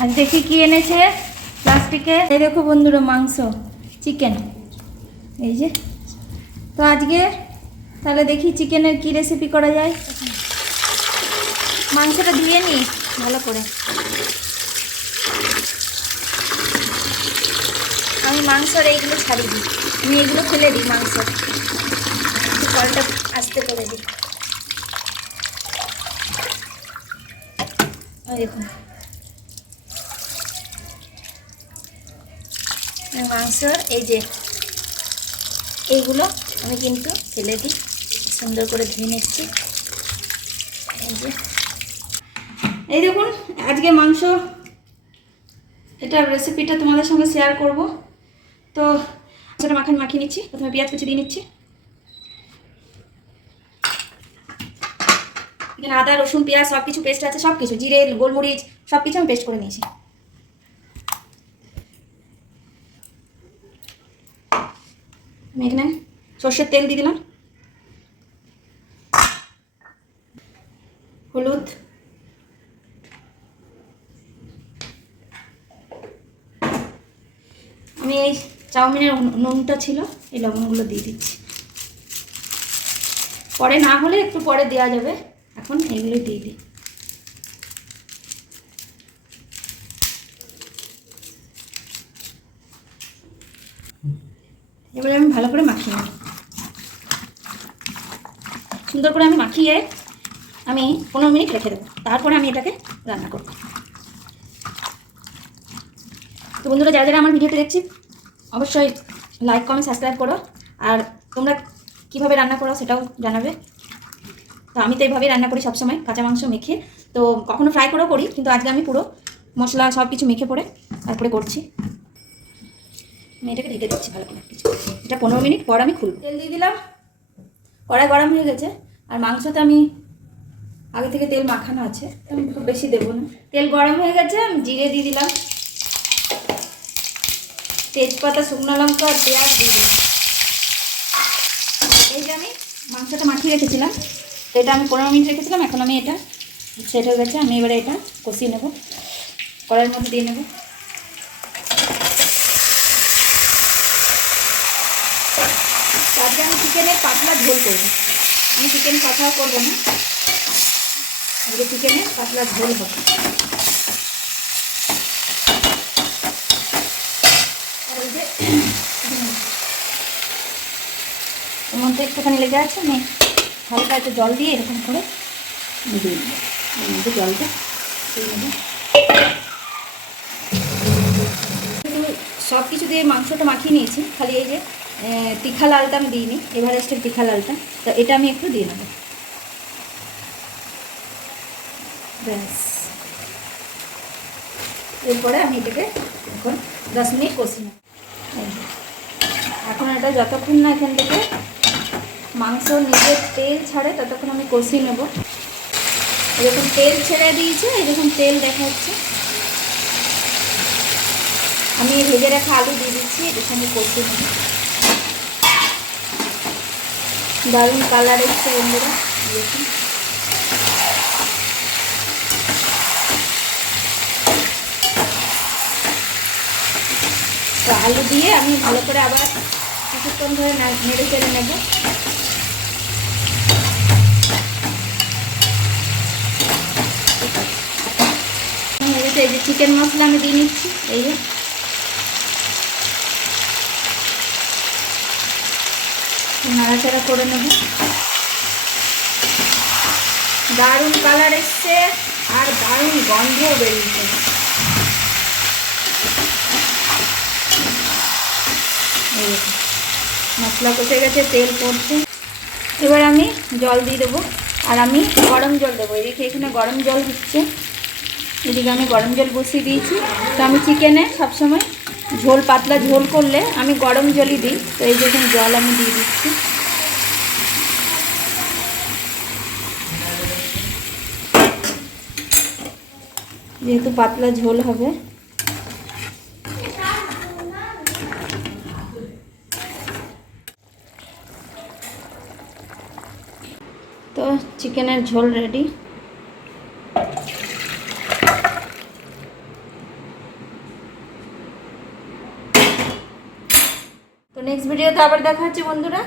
আর দেখি কি এনেছে প্লাস্টিকে। এই দেখো বন্ধুরা, মাংস, চিকেন, এই যে। তো আজকে তাহলে দেখি চিকেনের কি রেসিপি করা যায়। মাংসটা ধুয়ে নিই ভালো করে। আমি মাংসর এইগুলো ছাড়িয়ে দিই, আমি এইগুলো ফেলে দিই মাংস, জলটা আস্তে করে দিই। দেখুন মাংসর এই যে এইগুলো আমি কিন্তু ফেলে দিই, সুন্দর করে ধুয়ে নিচ্ছি। এই যে এই দেখুন আজকে মাংস, এটার রেসিপিটা তোমাদের সঙ্গে শেয়ার করব। তো সেটা মাখিয়ে নিচ্ছি। প্রথমে পেঁয়াজ কুচি দিয়ে নিচ্ছি। এখানে আদা রসুন পেঁয়াজ সব কিছু পেস্ট আছে, সব কিছু জিরে গোলমরিচ সব কিছু আমি পেস্ট করে নিয়েছি। আমি এখানে সর্ষের তেল দিয়ে দিলাম, হলুদ, আমি এই চাউমিনের নুনটা ছিল এই লবণগুলো দিয়ে দিচ্ছি। পরে না হলে একটু পরে দেওয়া যাবে, এখন এগুলো দিয়ে দিই। এবারে আমি ভালো করে মাখিয়ে নিই। সুন্দর করে আমি মাখিয়ে আমি 15 মিনিট রেখে দেবো, তারপরে আমি এটাকে রান্না করব। তো বন্ধুরা, যারা যারা আমার ভিডিওটি দেখছি অবশ্যই লাইক কমেন্ট সাবস্ক্রাইব করো, আর তোমরা কীভাবে রান্না করো সেটাও জানাবে। তো আমি তো এইভাবেই রান্না করি সবসময়, কাঁচা মাংস মেখে। তো কখনো ফ্রাই করেও করি, কিন্তু আজকে আমি পুরো মশলা সব কিছু মেখে পড়ে তারপরে করছি। আমি এটাকে ঢেকে দিচ্ছি ভালো করে কিছু, এটা 15 মিনিট পর আমি খুলব। তেল দিয়ে দিলাম, কড়াই গরম হয়ে গেছে। আর মাংসতে আমি আগে থেকে তেল মাখানো আছে, আমি খুব বেশি দেবো না। তেল গরম হয়ে গেছে, আমি জিরে দিয়ে দিলাম, তেজপাতা, শুকনো লঙ্কা আর পেঁয়াজ দিয়ে দিলাম। এই যে আমি মাংসটা মাখিয়ে রেখেছিলাম, তো এটা আমি 15 মিনিট রেখেছিলাম। এখন আমি এটা সেট হয়ে গেছে, আমি এবারে এটা কষিয়ে নেব, কড়াইয়ের মধ্যে দিয়ে নেব। আজকে আমি চিকেনের পাতলা ঝোল করবো, আমি চিকেন কষাও করবো না, আজকে চিকেনের পাতলা ঝোল হবে। আর এই যে এর মধ্যে একটুখানি লেগে আছে, আমি হালকা একটু জল দিয়ে এরকম করে দিয়ে নেব, এর মধ্যে জলটা দিয়ে নেব। সব কিছু দিয়ে মাংসটা মাখিয়ে নিয়েছি, খালি এই যে তিখা লালটা আমি দিইনি, এভারেস্টের তিখা লালটা, তো এটা আমি একটু দিয়ে নেব। ব্যাস, এরপরে আমি এটাকে এখন 10 মিনিট কষি নেব। এখন এটা যতক্ষণ না এখান থেকে মাংস নিজের তেল ছাড়ে ততক্ষণ আমি কষিয়ে নেব। এরকম তেল ছেড়ে দিয়েছে, এরকম তেল দেখা যাচ্ছে। আমি ভেজে রাখা আলু দিয়ে দিচ্ছি, এটার সঙ্গে কষিয়ে নেব। দারুণ কালার এসছে বন্ধুরা, দেখুন। তো আলু দিয়ে আমি ভালো করে আবার কিছুক্ষণ ধরে নেড়ে চেড়ে নেব। এই যে চিকেন মশলা আমি দিয়ে নিচ্ছি, এই যে নাড়াচাড়া করে নেব। দারুণ কালার এসছে আর দারুণ গন্ধও বেরিয়েছে। এই মশলা কষে গেছে, তেল পড়ছে। এবার আমি জল দিয়ে দেবো, আর আমি গরম জল দেবো। এদিকে এখানে গরম জল হচ্ছে, এদিকে আমি গরম জল বসিয়ে দিয়েছি। তো আমি চিকেনে সবসময় ঝোল, পাতলা ঝোল করলে আমি গরম জলই দিই। তো এই যে এখানে জল আমি দিয়ে দিচ্ছি। যেহেতু পাতলা ঝোল হবে, তো চিকেনের ঝোল রেডি। নেক্সট ভিডিওতে আবার দেখা হচ্ছে বন্ধুরা।